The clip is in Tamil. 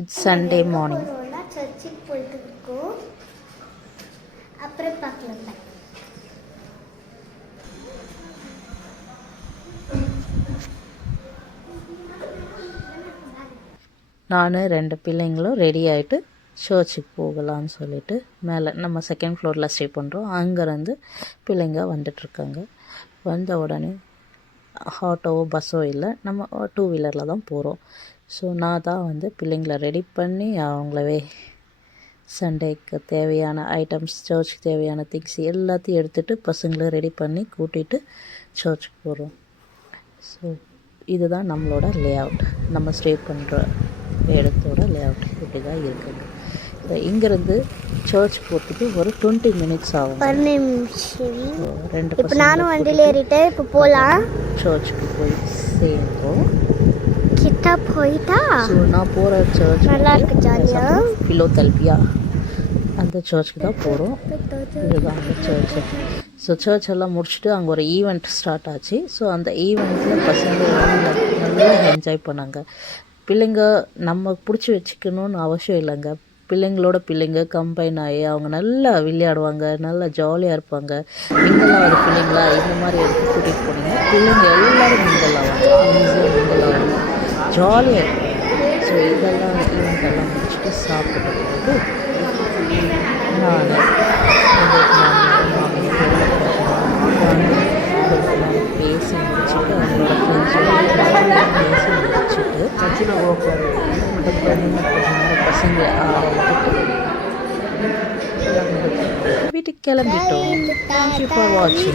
It's Sunday morning. சர்ச்சுக்கு போயிட்டு இருக்கோம். அப்புறம் பார்க்கலாம். நான் 2 பிள்ளைங்களும் ரெடி ஆகிட்டு சர்ச்சுக்கு போகலான்னு சொல்லிட்டு மேலே நம்ம செகண்ட் ஃப்ளோரில் ஸ்டே பண்ணுறோம். அங்கேருந்து பிள்ளைங்க வந்துட்டுருக்காங்க. வந்த உடனே ஆட்டோவோ பஸ்ஸோ இல்லை, நம்ம 2 வீலரில் தான் போகிறோம். ஸோ நான் தான் வந்து பிள்ளைங்களை ரெடி பண்ணி அவங்களவே சண்டேக்கு தேவையான ஐட்டம்ஸ், சர்ச்சுக்கு தேவையான திங்ஸ் எல்லாத்தையும் எடுத்துகிட்டு பசங்களை ரெடி பண்ணி கூட்டிகிட்டு சர்ச்சுக்கு போகிறோம். ஸோ இதுதான் நம்மளோட லே அவுட். நம்ம ஸ்டே பண்ணுற இடத்தோட லே அவுட் இப்படி தான் இருக்குங்க. இங்கேருந்து சர்ச் போகிறதுக்கு ஒரு 20 மினிட்ஸ் ஆகும். 15 நிமிஷம். 2 இப்போ நானும் வண்டியில் ஏறிட்டேன். இப்போ போகலாம். சர்ச்சுக்கு போய் சேர்ந்தோம். கிட்ட போயிட்டா ஸோ நான் போகிற சர்ச் நல்லா இருக்கு, ஜாலியாக. ஃபிலோதெல்பியா அந்த சர்ச்சுக்கு தான் போகிறோம். இதுதான் அந்த சர்ச்சு. ஸோ சர்ச் எல்லாம் முடிச்சுட்டு அங்கே ஒரு ஈவெண்ட் ஸ்டார்ட் ஆச்சு. ஸோ அந்த ஈவெண்ட்டில் பசங்க நல்லா என்ஜாய் பண்ணாங்க. பிள்ளைங்க நம்ம பிடிச்சி வச்சுக்கணுன்னு அவசியம் இல்லைங்க. பிள்ளைங்களோட பிள்ளைங்க கம்பைன் ஆகி அவங்க நல்லா விளையாடுவாங்க, நல்லா ஜாலியாக இருப்பாங்க. நீங்களாம் ஒரு பிள்ளைங்களா இந்த மாதிரி எடுத்து கூட்டிகிட்டு போனீங்க, பிள்ளைங்க எல்லோரும் மிங்கல் ஆவாங்க, ஈஸியாக மிங்கல் ஆவாங்க, ஜாலியாக இருக்கும். ஸோ இதெல்லாம் ஈவெண்ட்டெல்லாம் முடிச்சுட்டு சாப்பிட்டு போது நான் பேசி முடிச்சுட்டு அவங்களோட ஃப்ரெண்ட்ஸோட பேசி முடிச்சுட்டு பசங்க வீட்டுக்கு கிளம்பிட்டோம். தேங்க்யூ ஃபார் வாட்சிங்.